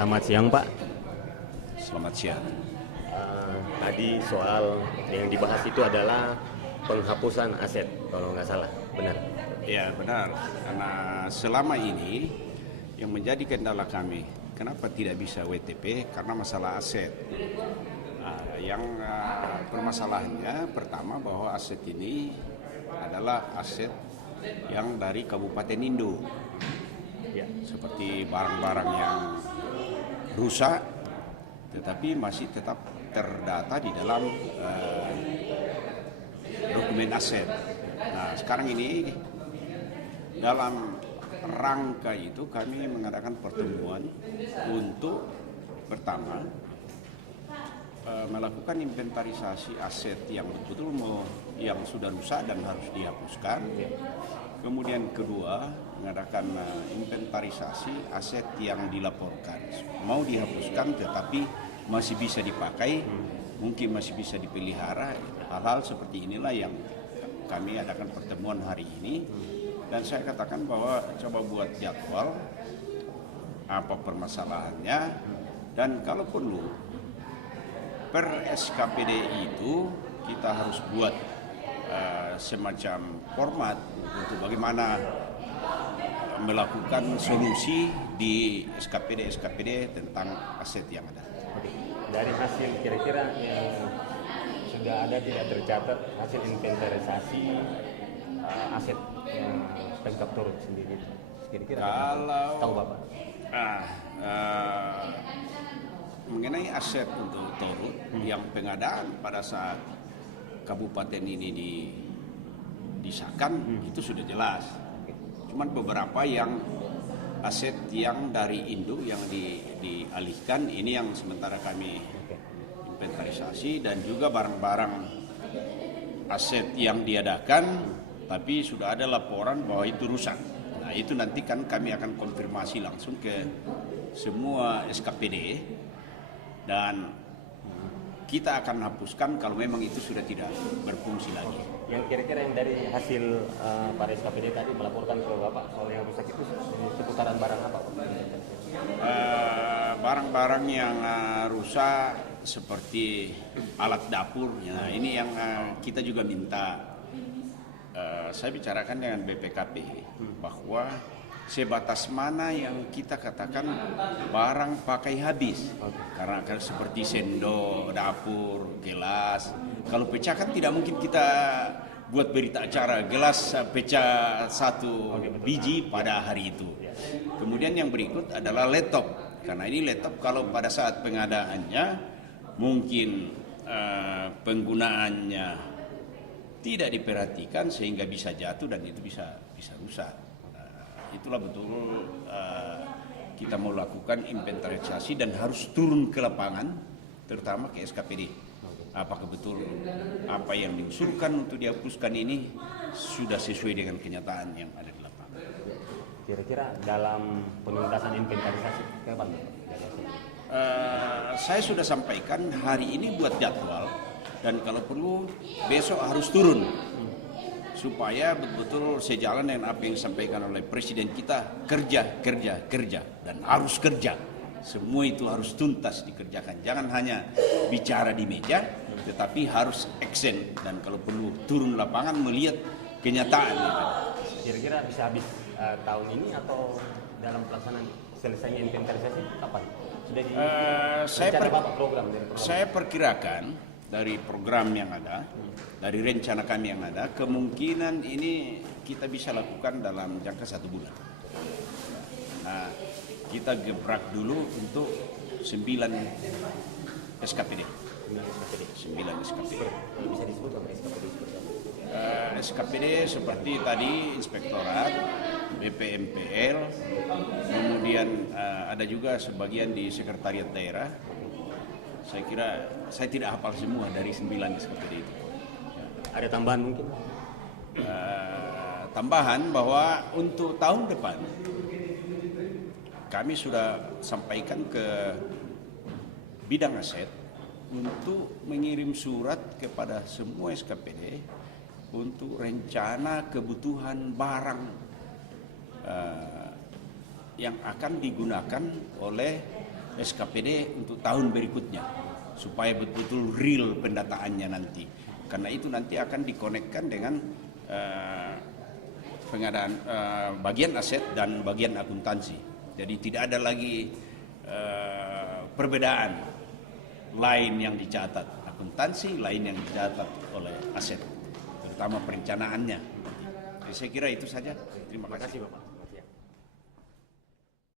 Selamat siang Pak. Selamat siang. Tadi soal yang dibahas itu adalah penghapusan aset, kalau nggak salah, benar? Ya benar, karena selama ini yang menjadi kendala kami, kenapa tidak bisa WTP? Karena masalah aset. Permasalahannya pertama bahwa aset ini adalah aset yang dari Kabupaten Indo. Ya. Seperti barang-barang yang rusak, tetapi masih tetap terdata di dalam dokumen aset. Nah, sekarang ini dalam rangka itu kami mengadakan pertemuan untuk pertama melakukan inventarisasi aset yang betul yang sudah rusak dan harus dihapuskan. Kemudian kedua, mengadakan inventarisasi aset yang dilaporkan. Mau dihapuskan tetapi masih bisa dipakai, mungkin masih bisa dipelihara. Hal-hal seperti inilah yang kami adakan pertemuan hari ini. Dan saya katakan bahwa coba buat jadwal apa permasalahannya, dan kalau perlu per SKPD itu kita harus buat semacam format untuk bagaimana melakukan solusi di SKPD tentang aset yang ada. Dari hasil kira-kira yang sudah ada tidak tercatat hasil inventarisasi aset Pemkab Turut sendiri, kira-kira kalau tahu Bapak? Mengenai aset untuk Turut yang pengadaan pada saat kabupaten ini disahkan itu sudah jelas. Cuman beberapa yang aset yang dari Indo yang dialihkan ini yang sementara kami inventarisasi, dan juga barang-barang aset yang diadakan tapi sudah ada laporan bahwa itu rusak. Nah, itu nanti kan kami akan konfirmasi langsung ke semua SKPD dan kita akan hapuskan kalau memang itu sudah tidak berfungsi lagi. Yang kira-kira yang dari hasil para SKPD tadi melaporkan ke Bapak soal yang rusak itu seputaran barang apa Pak? Barang-barang yang rusak seperti alat dapur. Nah, ini yang kita juga minta. Saya bicarakan dengan BPKP bahwa sebatas mana yang kita katakan barang pakai habis. Karena seperti sendok, dapur, gelas. Kalau pecah kan tidak mungkin kita buat berita acara gelas pecah 1 biji pada hari itu. Kemudian yang berikut adalah laptop. Karena ini laptop kalau pada saat pengadaannya mungkin penggunaannya tidak diperhatikan sehingga bisa jatuh dan itu bisa rusak. Itulah betul kita mau lakukan inventarisasi dan harus turun ke lapangan, terutama ke SKPD. Apakah betul apa yang diusulkan untuk dihapuskan ini sudah sesuai dengan kenyataan yang ada di lapangan? Kira-kira dalam penuntasan inventarisasi kapan? Saya sudah sampaikan hari ini buat jadwal, dan kalau perlu besok harus turun supaya betul-betul sejalan dengan apa yang disampaikan oleh Presiden kita, kerja dan harus kerja. Semua itu harus tuntas dikerjakan. Jangan hanya bicara di meja, tetapi harus action dan kalau perlu turun lapangan melihat kenyataan. Kira-kira bisa habis tahun ini atau dalam pelaksanaan selesainya inventarisasi kapan? Sudah di program. Saya perkirakan dari program yang ada, dari rencana kami yang ada, kemungkinan ini kita bisa lakukan dalam jangka 1 bulan. Nah, kita gebrak dulu untuk 9 SKPD. 9 SKPD. Bisa disebut apa SKPD? SKPD seperti tadi Inspektorat, BPMPL, kemudian ada juga sebagian di Sekretariat Daerah. Saya kira saya tidak hafal semua dari 9 SKPD itu. Ada tambahan mungkin? Tambahan bahwa untuk tahun depan kami sudah sampaikan ke bidang aset untuk mengirim surat kepada semua SKPD untuk rencana kebutuhan barang yang akan digunakan oleh SKPD untuk tahun berikutnya supaya betul-betul real pendataannya nanti. Karena itu nanti akan dikonekkan dengan pengadaan bagian aset dan bagian akuntansi. Jadi tidak ada lagi perbedaan lain yang dicatat akuntansi, lain yang dicatat oleh aset, terutama perencanaannya. Jadi saya kira itu saja. Terima kasih. Bapak.